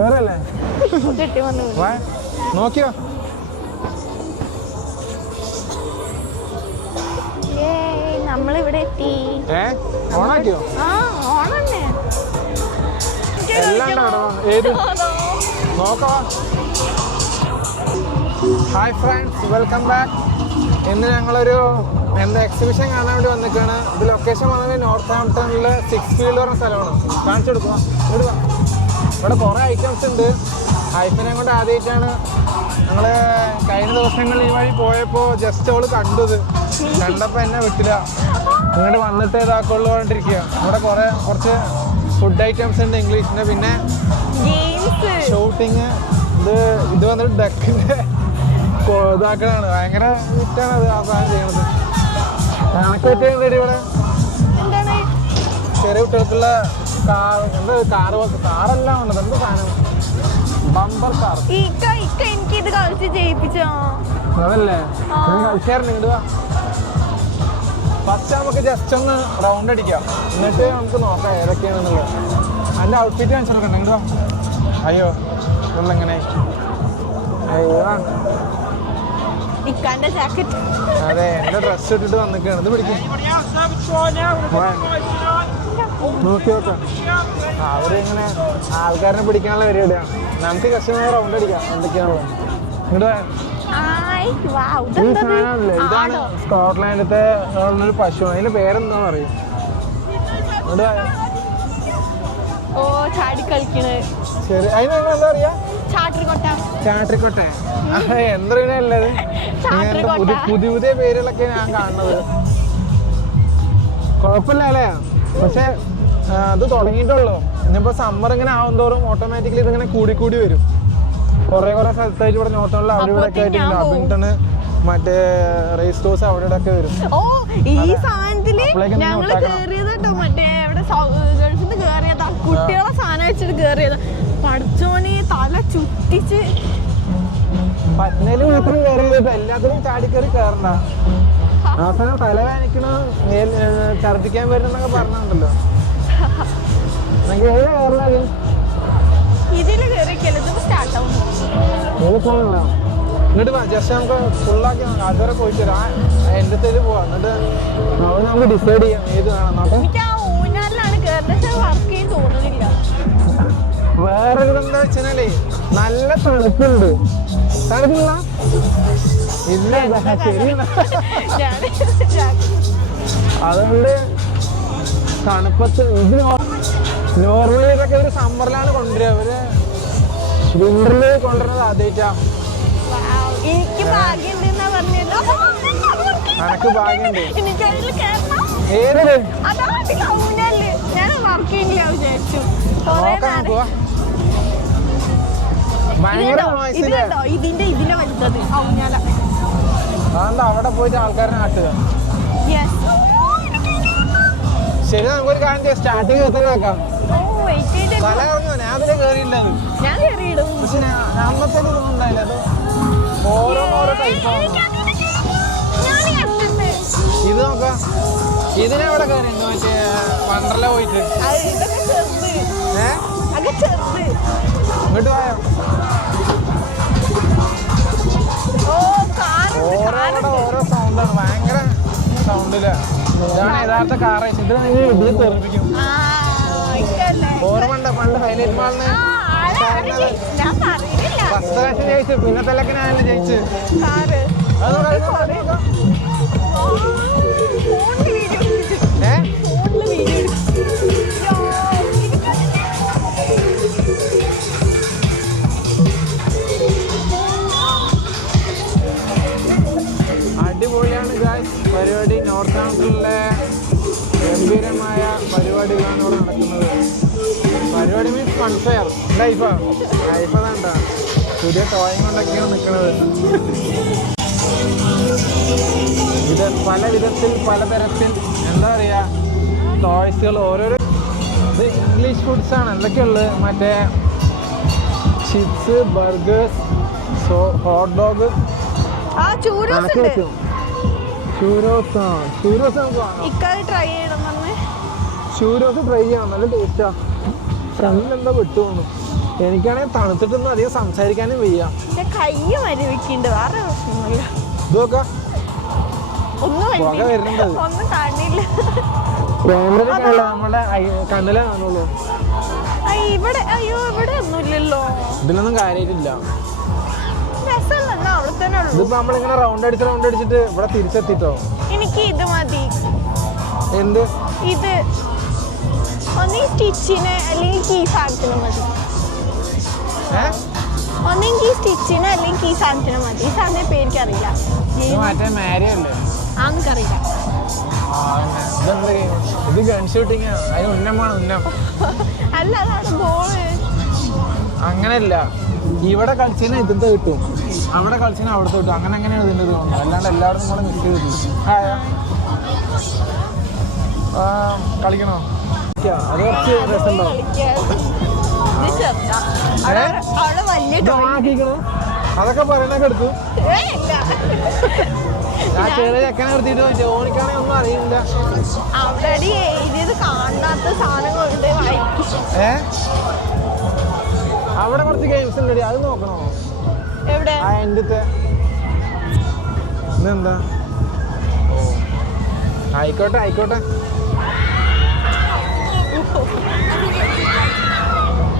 കേറല്ലേ നോക്കിയോ നമ്മളിവിടെ എത്തി. ഓണാക്കിയോ ഓണന്നെ ഏത് നോക്കോ. Hi friends, welcome back. ഇന്ന് ഞങ്ങളൊരു എക്സിബിഷൻ കാണാൻ വേണ്ടി വന്നിട്ടാണ്. ഇത് ലൊക്കേഷൻ വന്നത് നോർത്ത് ആംപ്ടണിൽ 6 ഫീൽഡ് പറഞ്ഞ സ്ഥലമാണ്. കാണിച്ചു കൊടുക്കുക. ഇവിടെ കുറേ ഐറ്റംസ് ഉണ്ട്. ഹൈഫിനെ കൊണ്ട് ആദ്യമായിട്ടാണ് ഞങ്ങൾ കഴിഞ്ഞ ദിവസങ്ങളിൽ ഈ വഴി പോയപ്പോൾ ജസ്റ്റ് അവള് കണ്ടത്. കണ്ടപ്പോൾ എന്നെ വിട്ടില്ല, ഇങ്ങോട്ട് വന്നിട്ട് ഇതാക്കുള്ളൂ പറഞ്ഞിരിക്കുക. ഇവിടെ കുറച്ച് ഫുഡ് ഐറ്റംസ് ഉണ്ട് ഇംഗ്ലീഷിൻ്റെ, പിന്നെ ഷൂട്ടിങ്. ഇത് വന്നിട്ട് ഡക്കിൻ്റെ ഇതാക്കണാണ്. ഭയങ്കര വിറ്റാണ് അത് ആ സാധനം ചെയ്യണത്. കണക്ക് പറ്റിയുണ്ട് ഇവിടെ ചെറിയ കുട്ടികൾക്കുള്ള കാറെല്ലാം ഉള്ളത്. എന്ത് സാധനം ബമ്പർ കാർ. അതല്ലേ കളിച്ചായിരുന്നു. ഇടുക ഫസ്റ്റ് നമുക്ക് ജസ്റ്റ് ഒന്ന് റൗണ്ട് അടിക്കാം, എന്നിട്ട് നമുക്ക് നോക്കാം ഏതൊക്കെയാണെന്നുള്ളത്. അതിൻ്റെ ഔട്ട്ഫിറ്റ് കാണിച്ചു കൊടുക്കണ്ടേ? ഇടുക. അയ്യോ ഇങ്ങനെ അതെ, എന്റെ ഡ്രസ് ഇട്ടിട്ട് വന്നിക്കാണ്. ഇത് പിടിക്കും, നോക്കി നോക്കാം. അവരിങ്ങനെ ആൾക്കാരനെ പിടിക്കാനുള്ള പരിപാടിയാണ്. നമുക്ക് കസ്റ്റമർ റൗണ്ട് അടിക്കാം എന്തൊക്കെയാണുള്ളത്. ഇങ്ങോട്ട് ഈ സാധനമല്ലേ, ഇതാണ് സ്കോട്ട്ലാൻഡത്തെ ഉള്ളൊരു പശു. അതിന്റെ പേരെന്താന്ന് അറിയും? ഇങ്ങോട്ട് ശരി, അതിന് നിങ്ങൾ എന്താ പറയാ? ചാട്രിക്കൊട്ടെ. എന്തറിയണല്ലത് പുതിയ പേരുകളൊക്കെ ഞാൻ കാണുന്നത്. കുഴപ്പമില്ല അല്ലേ? പക്ഷെ അത് തുടങ്ങിയിട്ടുള്ളൂ. ഇനിയിപ്പോ സമ്മർ ഇങ്ങനെ ആവും തോറും ഓട്ടോമാറ്റിക്കലി ഇതിങ്ങനെ കൂടി വരും. കുറെ സ്ഥലത്തായിട്ട് ഇവിടെ നോർത്തോണിൽ അവിടെ ഇവിടെ ഒക്കെ ആയിട്ട് അബിങ്ടണ്, മറ്റേ റേസ് കോഴ്സ് അവിടെ ഇവിടെ ഒക്കെ വരും. കുട്ടികളെ സാധനം വെച്ചിട്ട് കേറിയത് പഠിച്ചോനെ തല ചുറ്റിച്ച്. പത്മയില് മാത്രം കയറിയത്, എല്ലാത്തിലും ചാടിക്കറി കയറണ്ട. അവസാനം തലവേദനിക്കണ ഛർദിക്കാൻ വരുന്നൊക്കെ പറഞ്ഞുണ്ടല്ലോ. ഇതില് കേറിക്കല്ലോ, സ്റ്റാർട്ടാവും. എന്നിട്ട് ജസ്റ്റ് നമുക്ക് ഫുള്ളാക്കി അതുവരെ പോയിട്ട് വരാം. എൻ്റെ അടുത്തേക്ക് പോവാം, എന്നിട്ട് നമുക്ക് ഡിസൈഡ് ചെയ്യാം ഏത് വേണം നോക്കാം. എനിക്ക് ആ ഊഞ്ഞാലിലാണ് കേറുന്നത്, വർക്ക് ചെയ്യാൻ തോന്നുന്നില്ല. വേറൊരു എന്താ വെച്ചാലേ നല്ല തണുപ്പുണ്ട്. തണുപ്പില്ല ഇല്ല, ശരിയാണ്. അതുകൊണ്ട് തണുപ്പത്ത് ഇത് നോർമലി ഇതൊക്കെ ഒരു സമ്മറിലാണ് കൊണ്ടുവരിക. അവര് വിന്ററിൽ കൊണ്ടുവരുന്നത് ആദ്യമായിട്ടാ. എനിക്ക് ഭാഗ്യമുണ്ടെന്നാ പറഞ്ഞല്ലോ. എനക്ക് ഭാഗ്യമുണ്ട്. ഞാൻ വർക്ക് ചെയ്യില്ല വിചാരിച്ചു. ഇതിന്റെ വലുതത് ഊഞ്ഞാല. അതെന്താ അവിടെ പോയിട്ട് ആൾക്കാരെ നാട്ടുക? ശരി, നമുക്കൊരു കാര്യം ചെയ്യാം. സ്റ്റാർട്ടിങ് എത്താനാക്കാം. തല ഇറങ്ങോ? ഞാൻ അതിലെ കയറിയില്ലത്. പക്ഷെ അന്നത്തെ ഇതൊന്നും ഉണ്ടായില്ല. അത് ഓരോ ടൈപ്പാണ്. ഇത് നോക്കാം. ഇതിനെവിടെ കയറി മറ്റേ വണ്ടർല പോയിട്ട് ഇങ്ങോട്ട് പോയോ? ഓരോ സൗണ്ടാണ്, ഭയങ്കര സൗണ്ടില്ല. ഇതാണ് യഥാർത്ഥ കാർ റേസ്. ഇത് നിങ്ങൾ ഇതിൽ തെറിപ്പിക്കും. ഓർമ്മ ഉണ്ട് പണ്ട് ഹൈലൈറ്റ് മാളിന് ഫസ്റ്റ് പ്രാവശ്യം ജയിച്ചു, പിന്നത്തെ ഞാനല്ലേ ജയിച്ചു. അടിപൊളിയാണ് ഗായ്സ് പരിപാടി. നോർത്ത് ആംപ്ടണിലെ ഗംഭീരമായ പരിപാടികളാണ് ഇവിടെ നടക്കുന്നത്. പരിപാടി മീൻസ് ഫൺഫെയർ. ലൈഫതാണ്ട പുതിയ ടോയും കൊണ്ടൊക്കെയാണ് നിൽക്കുന്നത്. ഇത് പല വിധത്തിൽ പലതരത്തിൽ എന്താ പറയുക ടോയ്സുകൾ ഓരോരോ. ഇത് ഇംഗ്ലീഷ് ഫുഡ്സാണ്. എന്തൊക്കെയുള്ളത്? മറ്റേ chips, burgers, hot dog, churros try ചെയ്യണം. നല്ല ടേസ്റ്റാ. ഫ്രണ്ടിലെന്താ വിട്ടു തോന്നും. എനിക്കാണെങ്കിൽ തണുത്തിട്ടൊന്നും അധികം സംസാരിക്കാനും വയ്യ. കൈ മരവിക്കുന്നുണ്ട്, വേറെ പ്രശ്നമൊന്നുമില്ല. ഇത് നോക്കാം, ഒന്നും വരുന്നുണ്ട്. ഒന്നും കാണില്ല. നമ്മുടെ കണ്ണിലേ കാണുള്ളൂ. ഇവിടെ അയ്യോ ഇവിടെ ഒന്നുമില്ലല്ലോ. ഇതിലൊന്നും കാര്യമായിട്ടില്ല. രസമല്ലോ, അവിടെ തന്നെ ഉള്ളൂ. ഇതിപ്പോ നമ്മളിങ്ങനെ റൗണ്ട് അടിച്ചിട്ട് ഇവിടെ തിരിച്ചെത്തിട്ടോ. എനിക്ക് ഇത് മതി. എന്ത് ഇത് ഒന്നീ സ്റ്റിച്ചിന് അല്ലെങ്കിൽ ഈ സാധനത്തിന് മതി. ഒന്നെങ്കിൽ ഈ സ്റ്റിച്ചിന് അല്ലെങ്കിൽ ഈ സാധനത്തിന് മതി. ഈ സാധനത്തെ പേരിക്കറിയില്ല. മറ്റേ മാരിയല്ലേ? ആർക്കറിയില്ല. ഇത് ഗൺ ഷൂട്ടിങ്, അതിന് ഉന്നമാണ് ഉന്നം. അല്ല അതാണ് ബോള്. അങ്ങനെയല്ല, ഇവിടെ കളിച്ചതിന് ഇതിന്റെ കിട്ടും, അവിടെ കളിച്ചതിന് അവിടുത്തെ കിട്ടും. അങ്ങനെയാണ് ഇതിൻ്റെ ഒരു തോന്നുന്നത്. അല്ലാണ്ട് എല്ലായിടത്തും കൂടെ മിക്സ് ചെയ്തിട്ടില്ല. കളിക്കണോ? അത് കുറച്ച് രസമുണ്ടോ? അതൊക്കെ പറയണൊക്കെ എടുത്തു. ആ ചെറിയ ചെക്കനെ നിർത്തിയിട്ട് ജോണിക്കാണെങ്കിൽ ഒന്നും അറിയില്ല. അവിടെ കുറച്ച് ഗെയിംസ് ഉണ്ട്, അത് നോക്കണോ? എവിടെ? ആ എൻ്റെ ഇതെന്താ? ഓ ആയിക്കോട്ടെ ആയിക്കോട്ടെ.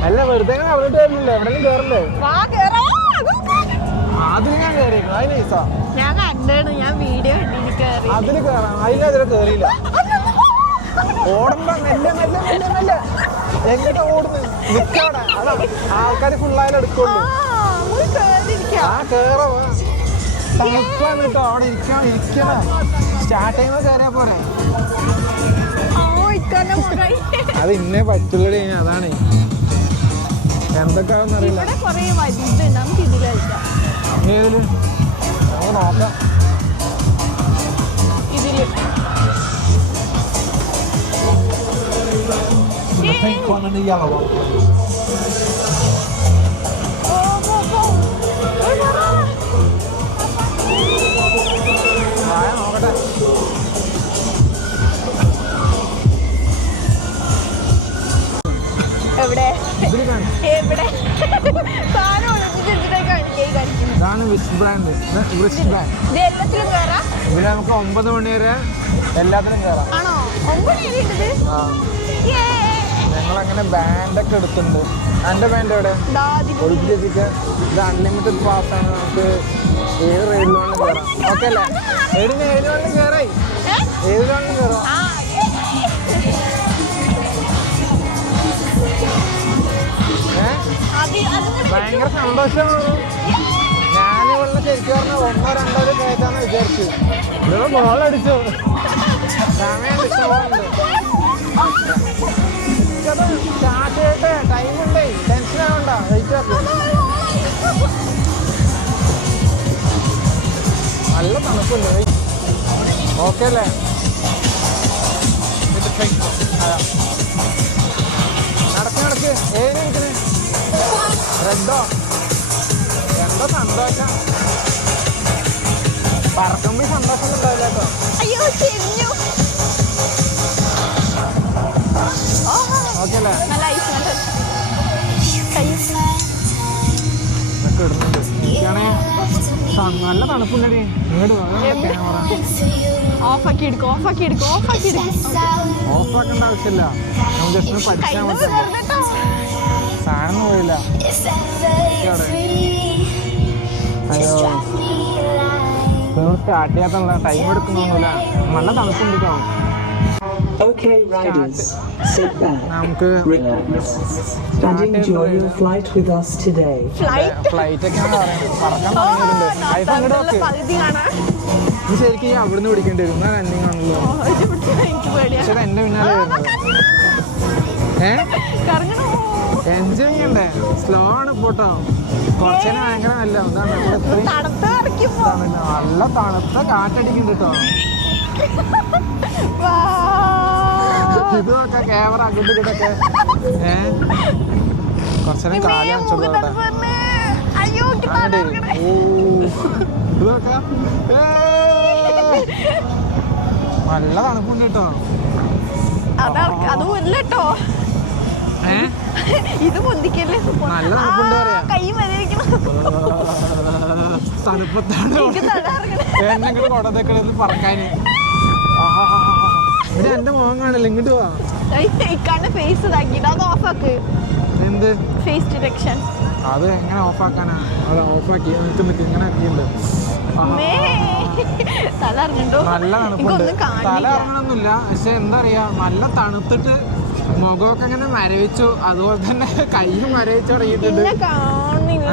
അല്ല വെറുതെ അവിടോട്ട് വരുന്നില്ല, എവിടെയും കേറില്ലേ? അതിന് ഞാൻ കയറിയേക്കും, അത് നൈസാ. അതില് കയറാം, അതിലതിലെ കേറിയില്ല. ഓടണ്ട, മെല്ലെ മെല്ലെ മെല്ലെ മെല്ലെ. എങ്ങോട്ടാ ഓടുന്നത്? നിൽക്കാടെ, അതാ ആൾക്കാർ ഫുള്ളായാലും എടുക്കുള്ളൂ. ആ കേറാ, തണുപ്പാണ് കേട്ടോ. അവിടെ ഇരിക്കണം. സ്റ്റാർട്ട് ചെയ്യുമ്പോൾ കയറിയാ പോരെ. അത് ഇന്നേ പറ്റുള്ളൂ. അതാണ് എന്തൊക്കെ ആവുന്നറിയില്ല. ഏതില് നമുക്ക് നോക്കാം. The pink one and the yellow one. നോക്കട്ടെ. എവിടെ എവിടെ സാധനം ഇതാണ് വിസ്റ്റ് ബ്രാൻഡ്. എല്ലാത്തിലും കയറാം. ഇവിടെ നമുക്ക് 9 മണി വരെ എല്ലാത്തിലും കയറാം. ആണോ? 9 മണി വരെ ഉണ്ട്. ഞങ്ങളങ്ങനെ ബാൻഡൊക്കെ എടുത്തിട്ടുണ്ട്. എൻ്റെ ബാൻഡ് എവിടെ? ഒളിപ്പിച്ചിട്ട് ഇത് അൺലിമിറ്റഡ് പാസ്സാണ്. നമുക്ക് ഏത് റൈഡിലോണിലും കയറാം. ഓക്കെ അല്ലേ? ഏത് റൈഡിലോണിലും കയറായി, ഏത് ലോണിലും കയറാം. ഭയങ്കര സന്തോഷമാണ്. ഞാനിവിടെ ശരിക്കും പറഞ്ഞാൽ 1 2 കയറ്റാന്ന് വിചാരിച്ചു. ഇവിടെ ബോളടിച്ചു. സമയം ഇഷ്ടമുണ്ട്. സ്റ്റാർട്ട് ചെയ്യട്ടെ, ടൈമുണ്ടേ, ടെൻഷൻ ആവണ്ട, വെയിറ്റ് ആക്കും. നല്ല തണുപ്പുണ്ട്. ഓക്കെ അല്ലേ? നടക്ക് നടക്ക്. ഏത് ഇരിക്കണേ? റെഡോ? എന്തോ സന്തോഷം. പറക്കുമ്പോ സന്തോഷം ഉണ്ടാവില്ല കേട്ടോ. അയ്യോ ചെരിഞ്ഞു. ഓക്കെ അല്ലേ? ഇതൊക്കെ ഇടുന്നുണ്ട്. എനിക്കാണെങ്കിൽ നല്ല തണുപ്പുണ്ടടി. ഇങ്ങോട്ട് ക്യാമറ ഓഫാക്കി എടുക്കും, ഓഫാക്കി എടുക്കും, ഓഫാക്കി എടുക്കും. ഓഫാക്കേണ്ട ആവശ്യമില്ല, നമുക്ക് ജസ്റ്റ് ഒന്ന് പഠിച്ചാൽ മതി. സാധനം പോയില്ല. അയ്യോ സ്റ്റാർട്ട് ചെയ്യാത്തുള്ള ടൈം എടുക്കുന്നൊന്നുമില്ല. നല്ല തണുപ്പുണ്ട് കേട്ടോ. Okay, riders, sit back, നമുക്ക് and enjoy your flight with us today. Flight ഒക്കെയാണ് പറയുന്നത്. പറക്കാൻ തുടങ്ങിയിട്ടുണ്ട്. ഐഫോൺ അങ്ങോട്ട് നോക്ക്. ഇത് ശരിക്കും ഈ അവിടുന്ന് പിടിക്കേണ്ടി വരും. എന്നാൽ രണ്ടിങ് ആണല്ലോ. പക്ഷെ അത് എൻ്റെ പിന്നാലെ വരുന്നത്. എൻജോയ് ചെയ്യണ്ടേ? സ്ലോ ആണ് പോട്ടോ. കുറച്ചേനെ ഭയങ്കര നല്ല ഇതാണ്. നല്ല തണുത്ത കാറ്റടിക്കുന്നുണ്ട് കേട്ടോ. ഇത് നോക്കാം, ക്യാമറ അങ്ങോട്ട് ഇങ്ങോട്ടൊക്കെ. കുറച്ചേരം കാലം കാണിച്ചോട്ടെ. ഇത് നോക്കാം. നല്ല തണുപ്പുണ്ട് കേട്ടോ. അതും ഇല്ലട്ടോ. ഇത് പൊന്തിക്കല്ലേ നല്ല തണുപ്പുണ്ട് പറയാ. കൈ മരവിക്കണം. തണുപ്പത്താണ് എനിക്ക് തല ഇറങ്ങണേ. എന്നെ ഇങ്ങോട്ട് കൊടത്തേക്കണെന്ന് പറക്കാന്. ഇവിടെ എന്റെ മുഖം കാണില്ല, ഇങ്ങോട്ട് പോവാ. ഇക്കാന്റെ ഫേസ് ഇതാക്കിട്ട് അത് ഓഫാക്ക്. എന്ത് ഫേസ് ഡിറ്റക്ഷൻ അത് എങ്ങനെ ഓഫാക്കാനാ? അത് ഓഫാക്കി നിൽക്ക് ഇങ്ങനെ ആക്കിയിട്ടുണ്ട്. തല ഇറങ്ങണ്ടോ? നല്ല തണുപ്പുണ്ട്. തല ഇറങ്ങണമെന്നില്ല, പക്ഷെ എന്താ പറയാ, നല്ല തണുത്തിട്ട് മുഖമൊക്കെ ഇങ്ങനെ മരവിച്ചു. അതുപോലെ തന്നെ കയ്യിൽ മരവിച്ചു തുടങ്ങിയിട്ടുണ്ട്.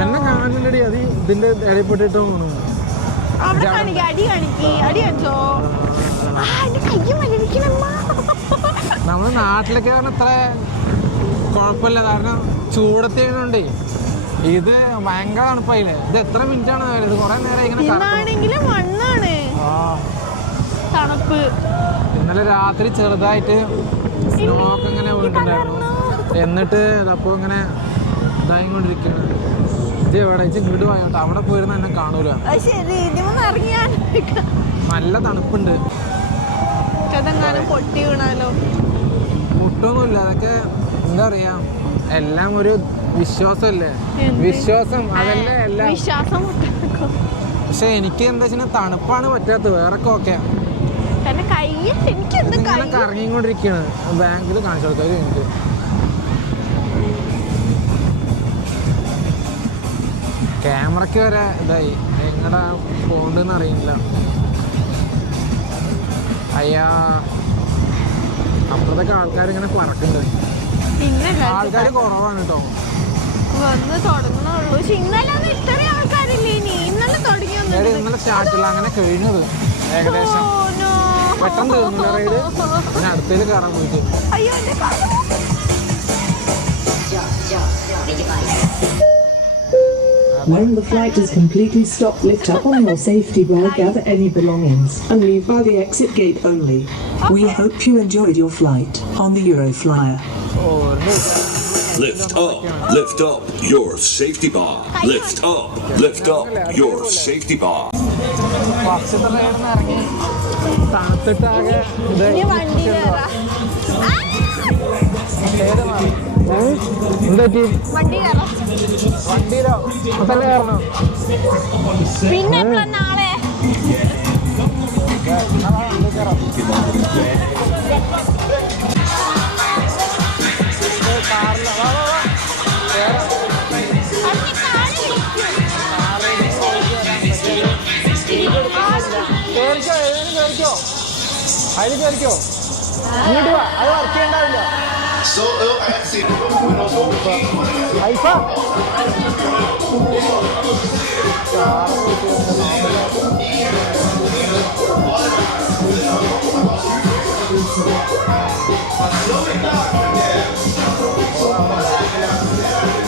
എന്നെ കാണില്ലടി, അത് ഇതിന്റെ ഇടയിൽപ്പെട്ടിട്ട് തോന്നുന്നു. നമ്മള് നാട്ടിലൊക്കെ പറഞ്ഞ അത്ര കുഴപ്പമില്ല, കാരണം ചൂടത്തേനുണ്ടേ. ഇത് ഭയങ്കര തണുപ്പായില്ലേ. ഇത് എത്ര മിനിറ്റ് ആണ് ഇത്? കുറെ നേരം ഇങ്ങനെ മണ്ണാണ് തണുപ്പ്. ഇന്നലെ രാത്രി ചെറുതായിട്ട് സ്നോ ഒക്കെ ഇങ്ങനെ വീണിട്ടുണ്ടായിരുന്നു. എന്നിട്ട് അപ്പോ ഇങ്ങനെ ഇതായിക്കൊണ്ടിരിക്കുകയാണ്. ഇത് എവിടെ ഇങ്ങോട്ട് പോയോട്ടെ, അവിടെ പോയിരുന്ന എന്നെ കാണൂല. നല്ല തണുപ്പുണ്ട്. പൊട്ടി വീണാലോ? മുട്ടൊന്നുമില്ല, അതൊക്കെ എന്താ പറയാ, എല്ലാം ഒരു വിശ്വാസമല്ലേ. വിശ്വാസം അതല്ലേ എല്ലാം. പക്ഷെ എനിക്ക് എന്താ വെച്ചാൽ തണുപ്പാണ് പറ്റാത്തത്, വേറൊക്കെ ഓക്കെ. ഇങ്ങനെ കറങ്ങിക്കൊണ്ടിരിക്കുകയാണ്. ബാങ്കിൽ കാണിച്ചു കൊടുക്കാം ഒരു മിനിറ്റ്. ക്യാമറയ്ക്ക് വരെ ഇതായി, എങ്ങടാ പോണ്ടെന്ന് അറിയില്ല. അയ്യാ, അപ്പുറത്തൊക്കെ ആൾക്കാർ ഇങ്ങനെ പറക്കുന്നുണ്ട്. ആൾക്കാർ കുറവാണ് കേട്ടോ. ഇന്നലെ സ്റ്റാർട്ടില്ല, അങ്ങനെ കഴിഞ്ഞത് ഏകദേശം. പെട്ടെന്ന് തീർന്നില്ല റൈഡ്. പിന്നെ അടുത്തേക്ക് കയറാൻ പോയിട്ട് When the flight is completely stopped, lift up on your safety belt, gather any belongings, and leave by the exit gate only. We hope you enjoyed your flight on the Euroflyer. Lift up your safety bar. Lift up your safety bar. ഫസ്റ്റത്തെ റൈഡിന്ന് ഇറങ്ങി തണുത്തിട്ടാകെ എന്താ വണ്ടിയിലോ അതല്ലേ കയറണം. പിന്നെ നാളെ കേറിക്കോ, അതിൽ കേറിക്കോ. ഇങ്ങോട്ട് വാ, അത് വർക്ക് ചെയ്യണ്ടാവില്ല. ഐഫ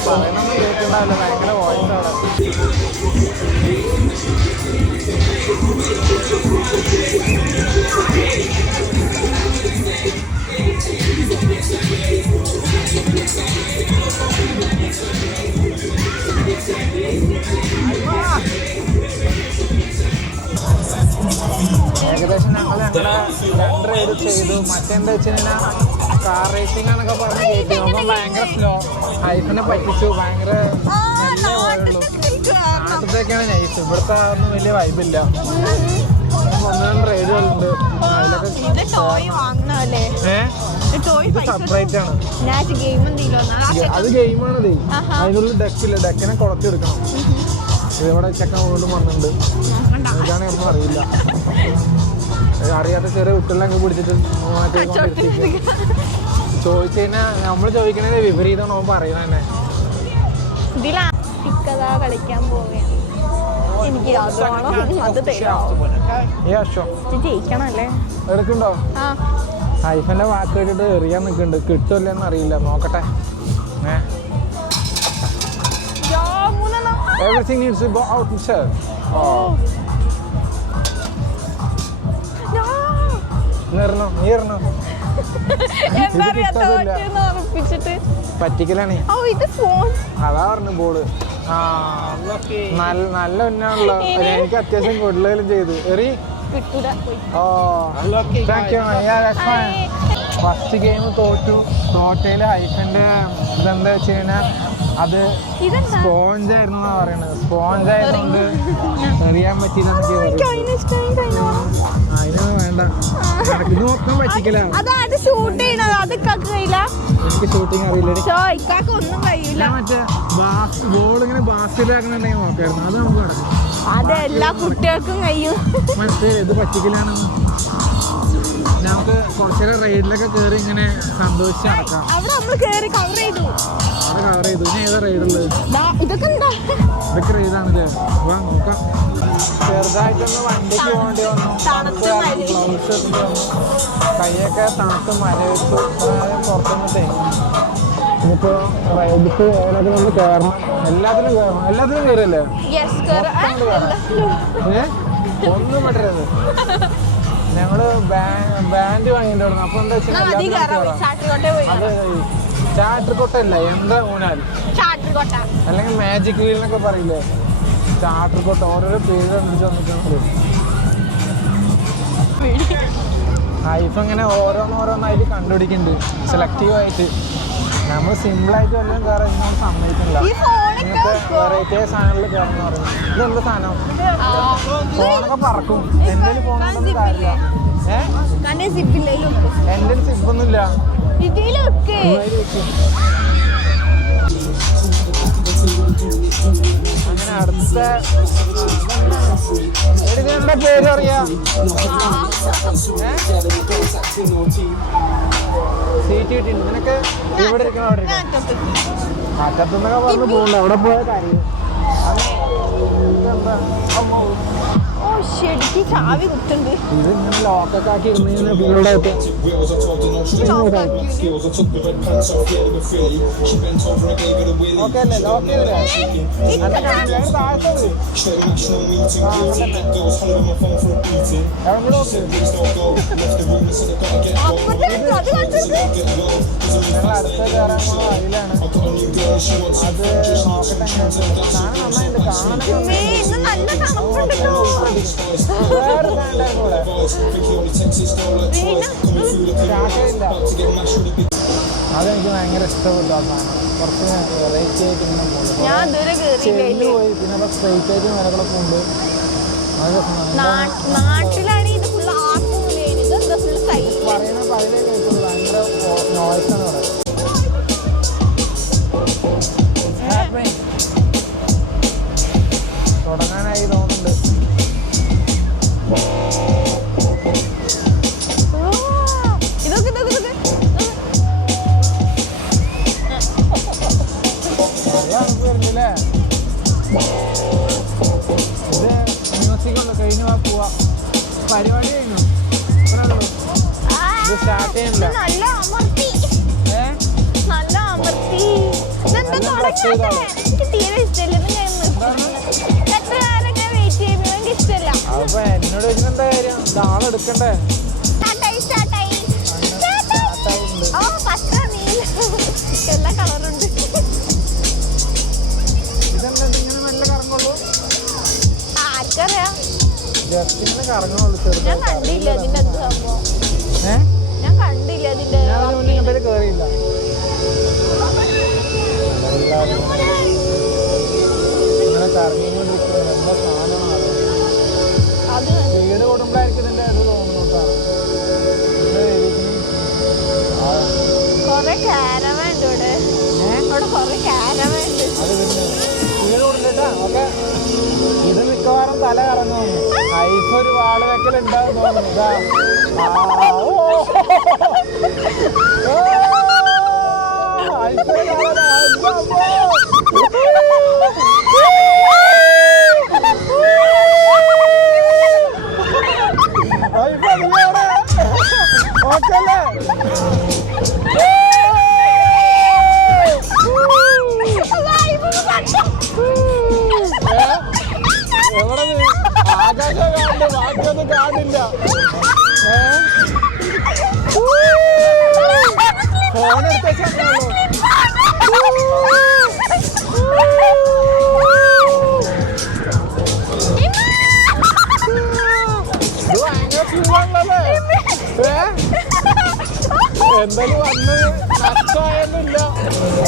പറയുന്നൊന്നും കേൾക്കണ്ടാവില്ല, ഭയങ്കര വോയിസ് അവിടെ. ഏകദേശം ഞങ്ങൾ ഞങ്ങളുടെ 2 റൈഡ് ചെയ്തു. മറ്റെന്താ വെച്ച് കഴിഞ്ഞാൽ കാർ റേസിംഗ് എന്നൊക്കെ പറഞ്ഞ് കയറ്റി. അപ്പം ഭയങ്കര സ്ലോ, ഹൈഫിനെ പറ്റിച്ചു. ഭയങ്കര നല്ല പോയുള്ളൂ. നാട്ടിലത്തേക്കാണ് നൈസ്, ഇവിടുത്തെ ഒന്നും വലിയ വൈബില്ല. 1-2 റൈഡുകളുണ്ട്, അതിലൊക്കെ ഇത് സെപ്പറേറ്റ് ആണ്. അത് ഗെയിമാണത്. അതിനുള്ളിൽ ഡെക്കില്ല, ഡെക്കിനെ കുളച്ചെടുക്കണം. ഇതിവിടെ ചെക്കൻ വീണ്ടും വന്നിട്ടുണ്ട്. ഇതാണ് ഒന്നും അറിയില്ല, അറിയാത്ത ചെറിയ കുട്ടികളൊക്കെ പിടിച്ചിട്ട് ചോദിച്ചു കഴിഞ്ഞാൽ നമ്മൾ ചോദിക്കണത് വിപരീതമാണ് അവൻ പറയുന്നത് തന്നെ. കളിക്കാൻ പോവുകയാണ്. എനിക്ക് ജയിക്കണല്ലേ. എടുക്കണ്ടോ? ഹൈഫന്റെ വാക്ക് കേട്ടിട്ട് എറിയാൻ നിൽക്കുന്നുണ്ട്. കിട്ടുമല്ലെന്ന് അറിയില്ല, നോക്കട്ടെ. Everything needs to go out itself. പറ്റിക്കലാണ്. അതാ പറഞ്ഞു ബോള്. നല്ല ഉന്നാണല്ലോ. എനിക്ക് അത്യാവശ്യം കൂടുതലും ചെയ്തു എറി. കിട്ടൂല. Oh, thank you. Yeah, that's fine. First game തോറ്റയിൽ ഹൈഫിന്റെ ഇതെന്താ വെച്ച് കഴിഞ്ഞാൽ അത് ഇതെന്താ സ്പോഞ്ച് ആയിരുന്നു എന്നാ പറയുന്നത്. സ്പോഞ്ച് ആയതുകൊണ്ട് എറിയാൻ പറ്റിയില്ല. അതിനൊന്നും വേണ്ട, ഇത് മൊത്തം പറ്റിക്കല. അതാണ് ഷൂട്ട് ചെയ്യണത്, അത് കഴിയില്ല. എനിക്ക് ഷൂട്ടിങ് അറിയില്ല. ഇക്കാക്ക് ഒന്നും കഴിയില്ല. മറ്റേ ബോൾ ഇങ്ങനെ ബാസ്കറ്റിലാക്കുന്നുണ്ടെങ്കിൽ നോക്കായിരുന്നു, അത് നമുക്ക് നടക്കും. അത് എല്ലാ കുട്ടികൾക്കും കഴിയും. മറ്റേ ഇത് പറ്റിക്കലാണെന്ന്. നമുക്ക് കുറച്ചേരം റൈഡിലൊക്കെ കയറി ഇങ്ങനെ സന്തോഷിച്ച് നടക്കാം. അവിടെ നമ്മൾ കേറി കവർ ചെയ്തു. അവിടെ കവർ ചെയ്തു. ഇനി ഏതാ റൈഡുള്ളത്? ഇതൊക്കെ എന്താ? ഇതൊക്കെ റൈഡാണല്ലേ? വാ നോക്കാം. ചെറുതായിട്ടൊന്ന് വണ്ടിക്ക് പോകേണ്ടി വന്നു. ഗ്ലൗസ് ഇട്ടിട്ട് വന്നു. കൈയൊക്കെ തണുത്ത് മരവിച്ചു. പുറത്തുനിന്നിട്ടേ ഇനിയിപ്പോ റൈഡിക്ക് ഏതൊക്കെ നമ്മൾ കയറണം. എല്ലാത്തിനും കയറണം. എല്ലാത്തിനും കയറില്ലേ? ഒന്നും പറ്റരുത്. ഞങ്ങള് ബാൻഡ് വാങ്ങിയിട്ടുണ്ടായിരുന്നു. അപ്പൊ എന്താ വെച്ചാൽ അത് ചാട്ടർകൊട്ടല്ല, എന്താ ഊനാൽ അല്ലെങ്കിൽ മാജിക് വീൽ എന്നൊക്കെ പറയില്ലേ, ചാട്ടർകൊട്ട. ഓരോരോ പേര് കണ്ടിട്ട് വന്നിട്ടുണ്ട്. ഹൈഫ് ഇങ്ങനെ ഓരോന്നോരോന്നായിട്ട് കണ്ടുപിടിക്കുന്നുണ്ട് സെലക്റ്റീവായിട്ട്. നമ്മൾ സിമ്പിളായിട്ട് വല്ലതും കയറാൻ നമ്മൾ സമ്മതിക്കുന്നില്ല. ഇങ്ങനത്തെ വെറൈറ്റി സാധനങ്ങളിൽ കയറുന്ന പറയുന്നത്. ഇതെന്താ സാധനം? ഫോണൊക്കെ പറക്കും. എൻ്റെ ഫോണൊന്നും കാര്യമില്ല. എൻ്റെ സിപ്പൊന്നുമില്ല. അങ്ങനെ അടുത്ത എന്താ പേര് അറിയാ? സീറ്റ് കിട്ടിയിട്ടുണ്ട് നിനക്ക്? ഇവിടെ ഇരിക്കണം, അവിടെ ഇരിക്കണം. അറ്റത്തുനിന്നൊക്കെ പറഞ്ഞ് പോകണ്ട, അവിടെ പോയ കാര്യം. ഇതെന്താ? ശരിക്കും ചാവി കുത്തുണ്ട്. ഇത് ഇങ്ങനെ ലോക്കൊക്കെ ആക്കി ഇരുന്ന് പിള്ളേടെ ഓക്കെ അല്ലേ? ലോക്കല്ലേ? താഴ്ത്തത് ഞങ്ങൾ അടുത്ത കയറാൻ പോണ വഴിയിലാണ്. അത് നോക്കട്ടെ. കാണാൻ നന്നായിട്ട് കാണാനൊക്കെ നല്ല തണുപ്പുണ്ടല്ലോ. അതെനിക്ക് ഭയങ്കര ഇഷ്ടപ്പെട്ടു. ആ സാധനം കുറച്ച് വെറൈറ്റി ആയിട്ട് ഇങ്ങനെ പോകും. പോയി പിന്നെ സ്ട്രൈറ്റ് ആയിട്ട് നിലകളൊക്കെ ഉണ്ട്. നാട്ടിലാണ് ഇത് ഫുള്ള് പറയുന്ന പതിലേ കേട്ടുള്ളൂ. ഭയങ്കര നോയ്സാണ് അവിടെ. തുടങ്ങാനായി തോന്നുന്നുണ്ട്. വരുന്നില്ലേ? ഇത് മ്യൂസിക് ഉള്ളു. കഴിഞ്ഞു പോവാ. പരിപാടി കഴിഞ്ഞു. ഇത് സ്റ്റാർട്ട് ചെയ്യണില്ല. നല്ല അമർത്തി. എനിക്ക് തീരെ ഇഷ്ടമില്ല. എത്ര കാലം ഞാൻ വെയിറ്റ് ചെയ്യുന്നു, എനിക്ക് ഇഷ്ടമല്ല. അപ്പൊ എന്നോട് ചോദിച്ചെന്താ കാര്യം? ആളെടുക്കണ്ടേ? എല്ലാ കളറുണ്ട്. ഇതെന്താ ഇങ്ങനെ നല്ല കറങ്ങുള്ളൂ? ആർക്കറിയാം, ജസ്റ്റ് ഇങ്ങനെ കറങ്ങുള്ളൂ. ഞാൻ കണ്ടില്ല ഇതിന്റെ അത് സംഭവം. ഞാൻ കണ്ടില്ല ഇതിന്റെ. ഇങ്ങനത്തെ കേറിയില്ല. ഇങ്ങനെ കറങ്ങിക്കൊണ്ടിരിക്കുന്നത് എന്താ സാധനമാണ്? അത് വീട് കൊടുക്കുമ്പോഴായിരിക്കും ഇതിന്റെ ഇത് തോന്നുന്നു. കൊറേ കാരവൻ ഉണ്ട് ഇവിടെ. അവിടെ കൊറേ കാരവൻ ഉണ്ട്. അത് പിന്നെ വീട് കൊടുത്തിട്ടാ. ഓക്കെ, ഇത് മിക്കവാറും തല കറങ്ങുന്നു. ഹൈഫ് ഒരു വാള് വെക്കലുണ്ടാവും തോന്നുന്നു. ഇതാ എവിടെ ആകാശം കാണില്ല, ബാക്കിയൊന്നും കാണില്ല. ഫോൺ എടുത്തേക്കാണല്ലോ. ഇത് ഭയങ്കര എന്തായാലും വന്ന് നഷ്ടമായൊന്നുമില്ല.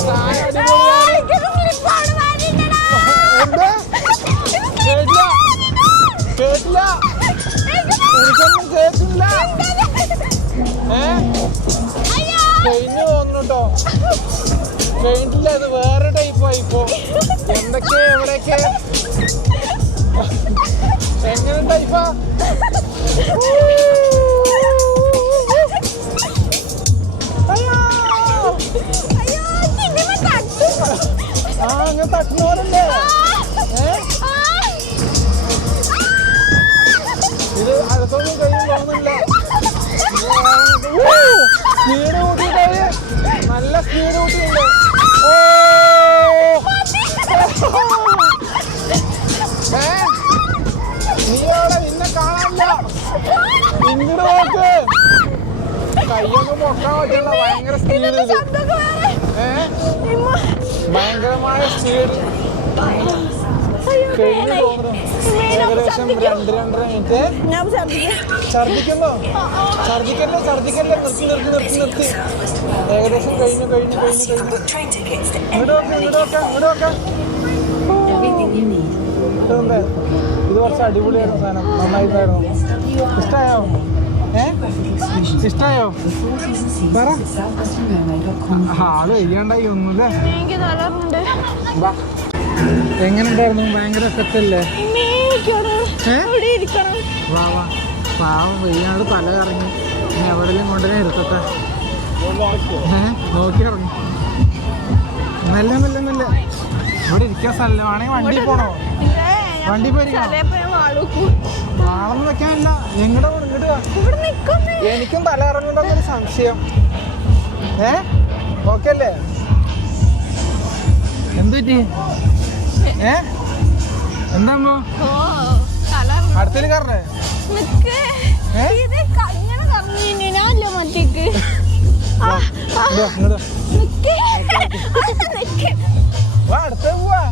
സാധനം അടിപൊളിയാണ്. എന്താ കേട്ടില്ല കേട്ടില്ല എനിക്കൊന്നും കേട്ടില്ല. കഴിഞ്ഞു തോന്നുന്നു കേട്ടോ. കഴിഞ്ഞിട്ടില്ല, ഇത് വേറെ ടൈപ്പായി ഇപ്പോ. എന്തൊക്കെ എവിടെയൊക്കെ എങ്ങനെ ടൈപ്പാ? ആ അങ്ങനെ തട്ടുന്നവരല്ലേ? ഇത് അടുത്തൊന്നും കഴിയും തോന്നുന്നില്ല. സ്പീഡ് കൂട്ടിയിട്ടേ, നല്ല സ്പീഡ് കൂട്ടിയിട്ടുണ്ട്. നീയോടെ നിന്നെ കാണാനില്ല. ഇങ്ങോട്ട് നോക്ക്. കയ്യൊന്നും പൊക്കാൻ പറ്റില്ല. ഭയങ്കര സ്പീഡ് ഇത്. ഭയങ്കരമായ സ്പീഡ്. കഴിഞ്ഞു തോന്നുന്നു. ഏകദേശം 2-2.5 മിനിറ്റ്. ഛർദിക്കുന്നോ? ഛർദിക്കല്ലേ. നിർത്തി. ഏകദേശം കഴിഞ്ഞു. ഇങ്ങോട്ട് നോക്ക. ഇത് കുറച്ച് അടിപൊളിയായിരുന്നു സാധനം. നന്നായിട്ടായിരുന്നു. ഇഷ്ടായോ? പറ. ആള് ചെയ്യാണ്ടായി ഒന്നുമില്ലേ? എങ്ങനെയുണ്ടായിരുന്നു? ഭയങ്കര എഫക്റ്റ് അല്ലേ? വാ പാവം വെയ്യാണ്ട് തല കറങ്ങി. ഇനി എവിടെയും കൊണ്ടുവരെ എടുക്കട്ടെ. നോക്കി ഇറങ്ങി. മെല്ലെ ഇവിടെ ഇരിക്കാൻ സ്ഥലം. വേണമെങ്കിൽ വണ്ടി പോണോ? വണ്ടി നാളെന്ന് വെക്കാനില്ല. ഇങ്ങോട്ട് എനിക്കും തല ഇറങ്ങുന്നൊരു സംശയം. ഓക്കെ അല്ലേ? എന്ത് പറ്റി? എന്താ അടുത്തേക്ക് കറേ? അടുത്തേ പോവാ.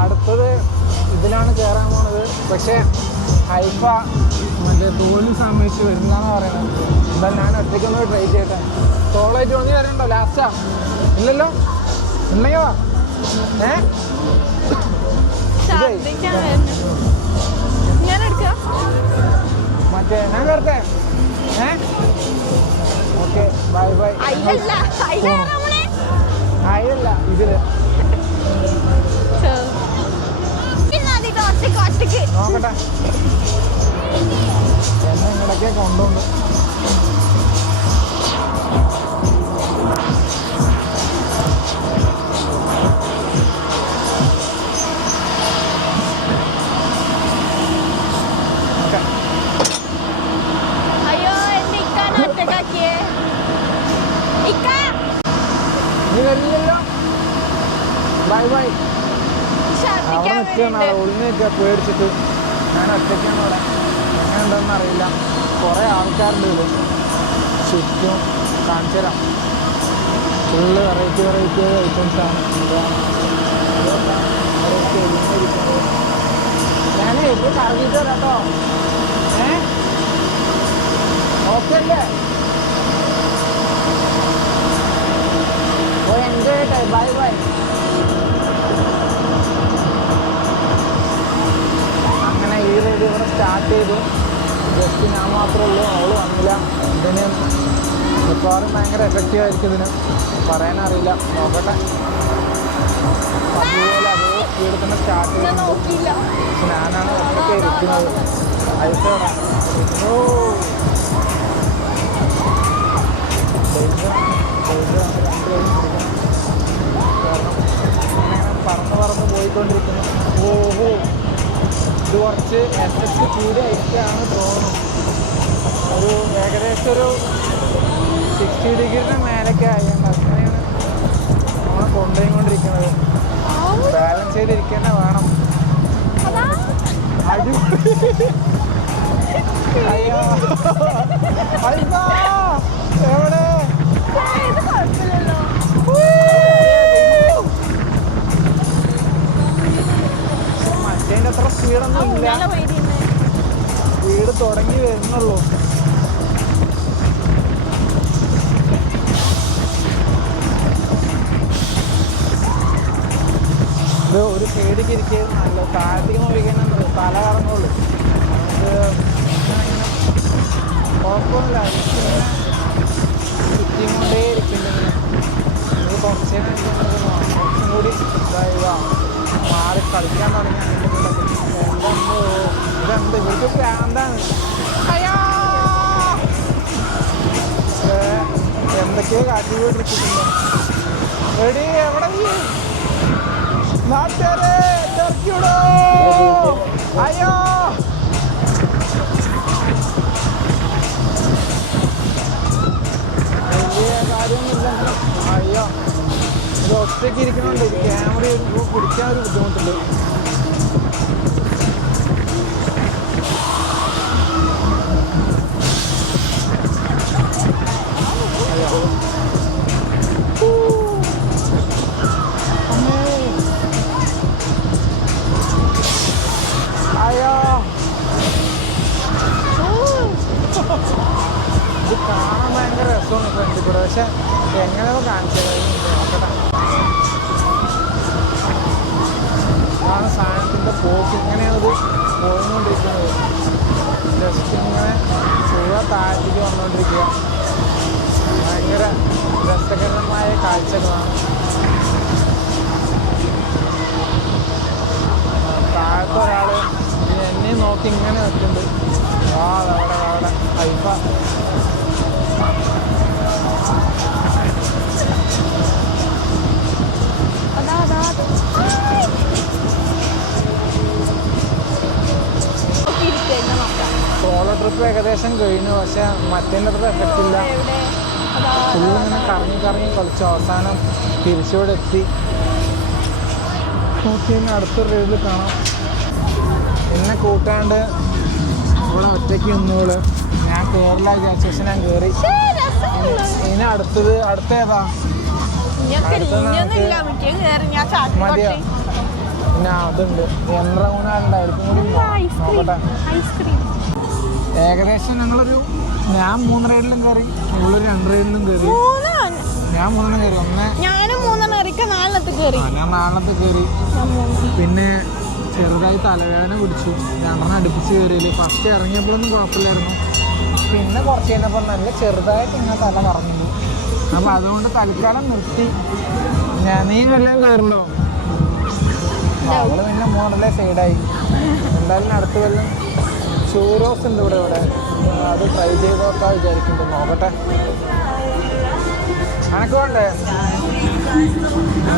അടുത്തത് ഇതിലാണ് കയറാൻ പോണത്. പക്ഷേ ഹൈഫ മറ്റേ തോല് സമയത്ത് വരുന്നതാണ് പറയുന്നത്. എന്തായാലും ഞാൻ ഒറ്റയ്ക്കൊന്ന് ട്രൈ ചെയ്യട്ടെ. തോളായിട്ട് വന്ന് വരണ്ടോ? ലാസ്റ്റാ? ഇല്ലല്ലോ? ഇല്ലെങ്കിൽ വാ. മറ്റേ ഞാൻ കയറട്ടെ? Okay bye. അയല്ല ഇതില് നോക്കട്ടെ. എന്നെ ഇങ്ങടൊക്കെ കൊണ്ടുണ്ട്. നീ വരില്ലല്ലോ. ബൈ അവിടെ നിൽക്കുകയാണ്. ഒളിഞ്ഞേക്കുക പേടിച്ചിട്ട്. ഞാൻ ഒറ്റയ്ക്കാണ് അവിടെ. എങ്ങനെ ഉണ്ടെന്ന് അറിയില്ല. കുറേ ആൾക്കാരുണ്ട് ഇത് ചുറ്റും. കാണിച്ചു തരാം. ഫുള്ള് വെറൈറ്റി ഐറ്റംസാണ്. ഞാനേ ഇപ്പോൾ കറങ്ങിയിട്ട് തരാം കേട്ടോ. ഓക്കെ അല്ലേ? ഓ എൻജോയ് ചെയ്യട്ടെ. ബൈ. അങ്ങനെ ഈ റൈഡ് ഇവിടെ സ്റ്റാർട്ട് ചെയ്തു. ജസ്റ്റ് ഞാൻ മാത്രമേ ഉള്ളൂ. അവള് വന്നില്ല. ഇതിന് മിക്കവാറും ഭയങ്കര എഫക്റ്റീവ് ആയിരിക്കും. ഇതിന് പറയാനറിയില്ല. നോക്കട്ടെ. അതുപോലെ അതേ സ്പീഡിൽ തന്നെ സ്റ്റാർട്ട് ചെയ്യുന്നുണ്ട്. പക്ഷെ ഞാനാണ് ഒറ്റയ്ക്ക് ഇരിക്കുന്നത്. ഐസോടാ. പറന്ന് പോയിക്കൊണ്ടിരിക്കുന്നു. ഓഹോ, ഇത് കുറച്ച് എഫക്റ്റ് കൂടി ആയിട്ടാണ് തോന്നുന്നു. ഒരു ഏകദേശം ഒരു 60 ഡിഗ്രിയുടെ മേലൊക്കെ ആയതുകൊണ്ട് അങ്ങനെയാണ് നമ്മളെ കൊണ്ടുപോയിക്കൊണ്ടിരിക്കുന്നത്. ബാലൻസ് ചെയ്തിരിക്കന്നെ വേണം. അയ്യോ എവിടെ? മറ്റേൻ്റെ അത്ര സ്പീഡൊന്നും ഇല്ല. വരണുള്ളൂ. ഇത് ഒരു സൈഡിലേക്ക് ഇരിക്കുന്നത് നല്ല താഴത്തേക്ക് നോക്കിക്കഴിഞ്ഞാൽ തല കറങ്ങുള്ളൂ. നമുക്ക് കുഴപ്പമൊന്നുമില്ല. ചുറ്റിയും കൊണ്ടേ ഇരിക്കുന്നുണ്ട്. ഇത് കുറച്ചും കൂടി മാറി കളിക്കാൻ തുടങ്ങി. ഇതെന്ത് ഇവർക്ക് പ്രാന്താണ്. എന്തൊക്കെയോ കാട്ടി പോയിട്ടിരിക്കുന്നുണ്ടോ? എടി എവിടെ നീ നാട്ടുകാരെ ഇറക്കിവിടോ. അയ്യോ വലിയ കാര്യമൊന്നുമില്ല. അയ്യോ ഇത് ഒറ്റയ്ക്ക് ഇരിക്കണുണ്ട്. ക്യാമറ പിടിക്കാൻ ഒരു ബുദ്ധിമുട്ടുണ്ട്. അയ്യോ ഇത് കാണാൻ ഭയങ്കര രസമാണ് ഫ്രണ്ടിൽ കൂടെ. പക്ഷെ എങ്ങനെയോ കാണിച്ചത് നോക്കട്ടെ. അതാണ് സാധനത്തിൻ്റെ പോക്ക്. ഇങ്ങനെയാണത് പോയിക്കൊണ്ടിരിക്കുന്നത്. ജസ്റ്റ് ഇങ്ങനെ ചുവ താഴത്തേക്ക് വന്നുകൊണ്ടിരിക്കുക. ഭയങ്കര രസകരമായ കാഴ്ചകളാണ്. താഴത്തെ ഒരാൾ എന്നെ നോക്കി ഇങ്ങനെ നിൽക്കുന്നുണ്ട്. അവിടെ ഹൈഫ. സോളോ ട്രിപ്പ് ഏകദേശം കഴിഞ്ഞു. പക്ഷെ മറ്റേൻ്റെ അത്ര എഫക്റ്റ് ഇല്ല. ഫുള്ളിങ്ങനെ കറങ്ങി കറങ്ങി കളിച്ചു. അവസാനം തിരിച്ചുകൂടെ എത്തി. നോക്കി അടുത്തൊരു റൈഡിൽ കാണാം. എന്നെ കൂട്ടാണ്ട് ഇവിടെ ഒറ്റയ്ക്ക് നിന്നോള്. ഞാൻ കയറില്ല വിചാരിച്ച. പക്ഷെ ഞാൻ കയറി. ഇനി അടുത്തേതാ മതിയോ? പിന്നെ അതുണ്ട് യന്ത്രഗുണുണ്ടായിരിക്കും കൂടി നോക്കട്ടെ. ഏകദേശം ഞാൻ 3 റൈഡിലും കയറി. ഉള്ളൊരു 2 റൈഡിലും കയറി. ഞാൻ 3 കയറി. ഞാൻ 4 കയറി. പിന്നെ ചെറുതായി തലവേദന പിടിച്ചു. 2 അടുപ്പിച്ച് കയറിയില്ല. ഫസ്റ്റ് ഇറങ്ങിയപ്പോഴൊന്നും കുഴപ്പമില്ലായിരുന്നു. പിന്നെ കുറച്ച് കഴിഞ്ഞപ്പോൾ നല്ല ചെറുതായിട്ട് ഇങ്ങനെ തല കറങ്ങുന്നു. അപ്പം അതുകൊണ്ട് തൽക്കാലം നിർത്തി. നീ വല്ലതും കയറണോ? അവള് പിന്നെ 3 സൈഡായി. എന്തായാലും അടുത്ത് വല്ലതും ചൂരോസ് ഉണ്ട് ഇവിടെ. അത് ട്രൈ ചെയ്ത് നോക്കാൻ വിചാരിക്കുന്നുണ്ട്. നോക്കട്ടെ. അനക്ക് വേണ്ടേ?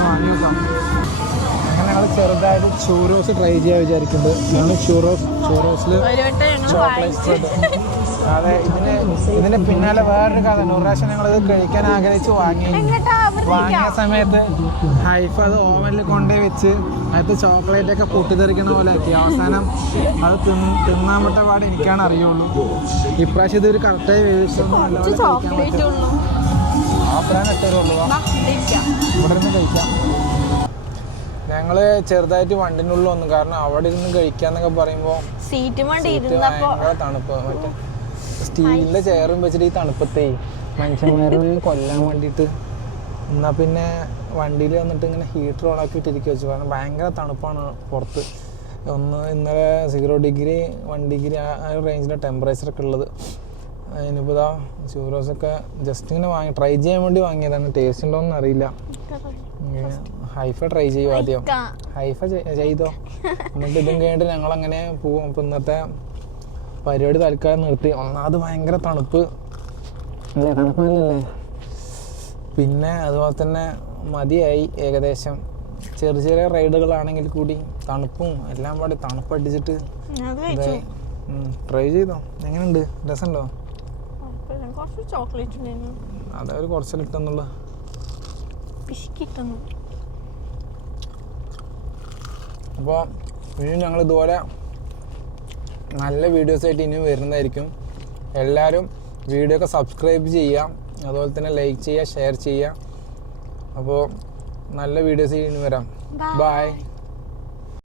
വാങ്ങി നോക്കാം. അങ്ങനെ ഞങ്ങൾ ചെറുതായിട്ട് ചൂരോസ് ട്രൈ ചെയ്യാൻ വിചാരിക്കുന്നുണ്ട്. ഞങ്ങൾ ചൂരോസിൽ ചോക്ലേറ്റ് സ്പ്രെഡ്. അതെ, ഇതിന് പിന്നാലെ വേറൊരു കഥ. 100 പ്രാവശ്യം ഞങ്ങളിത് കഴിക്കാൻ ആഗ്രഹിച്ച് വാങ്ങിയ സമയത്ത് ഹൈഫ അത് ഓവനിൽ കൊണ്ടുപോയി വെച്ച് അതിനകത്ത് ചോക്ലേറ്റ് ഒക്കെ പൊട്ടിത്തെറിക്കണ പോലെ ആക്കി. അവസാനം അത് തിന്നാൻ പറ്റ പാട് എനിക്കാണ് അറിയുള്ളൂ. ഇപ്രാവശ്യം ഇതൊരു കറക്റ്റായി വേവിച്ചൊന്നും നല്ലപോലെ കഴിക്കാൻ പറ്റും. അത്രയും എത്തരുള്ളൂ. ഇവിടെ നിന്ന് കഴിക്കാം. ഞങ്ങൾ ചെറുതായിട്ട് വണ്ടിൻ്റെ ഉള്ളിൽ വന്നു. കാരണം അവിടെ ഇരുന്ന് കഴിക്കാന്നൊക്കെ പറയുമ്പോൾ ഭയങ്കര തണുപ്പ്. മറ്റേ സ്റ്റീലിൻ്റെ ചെയറും വെച്ചിട്ട് ഈ തണുപ്പത്തേ മനുഷ്യന്മാരെ കൊല്ലാൻ വേണ്ടിയിട്ട്. എന്നാൽ പിന്നെ വണ്ടിയിൽ വന്നിട്ട് ഇങ്ങനെ ഹീറ്റർ ഓണാക്കി ഇട്ടിരിക്കുക വെച്ചു. കാരണം ഭയങ്കര തണുപ്പാണ് പുറത്ത്. ഇന്നലെ 0 ഡിഗ്രി 1 ഡിഗ്രി ആ ഒരു റേഞ്ചിലെ ടെമ്പറേച്ചറൊക്കെ ഉള്ളത്. ഇനിയിപ്പോൾ ഇതാ ചൂരോസൊക്കെ ജസ്റ്റ് ഇങ്ങനെ ട്രൈ ചെയ്യാൻ വേണ്ടി വാങ്ങിയതാണ്. ടേസ്റ്റ് ഉണ്ടോയെന്ന് അറിയില്ല. ഹൈഫ ട്രൈ ചെയ്യും ആദ്യം. ഹൈഫ ചെയ്തോ. എന്നിട്ട് ഇതും കഴിഞ്ഞിട്ട് ഞങ്ങളങ്ങനെ പോവും. അപ്പം ഇന്നത്തെ പരിപാടി തൽക്കാലം നിർത്തി. ഒന്നാമത് ഭയങ്കര തണുപ്പ് അല്ലേ? തണുപ്പല്ലേ? പിന്നെ അതുപോലെ തന്നെ മതിയായി ഏകദേശം. ചെറിയ റൈഡുകളാണെങ്കിൽ കൂടി തണുപ്പും എല്ലാം പാടി തണുപ്പടിച്ചിട്ട് ട്രൈ ചെയ്തോ. എങ്ങനെയുണ്ട്? രസമുണ്ടോ? അതൊരു കുറച്ചിലിട്ടെന്നുള്ള അപ്പോൾ ഇനി ഞങ്ങൾ ഇതുപോലെ നല്ല വീഡിയോസായിട്ട് ഇനിയും വരുന്നതായിരിക്കും. എല്ലാവരും വീഡിയോ ഒക്കെ സബ്സ്ക്രൈബ് ചെയ്യുക. അതുപോലെ തന്നെ ലൈക്ക് ചെയ്യുക, ഷെയർ ചെയ്യുക. അപ്പോൾ നല്ല വീഡിയോസ് ഇനി വരാം. ബൈ.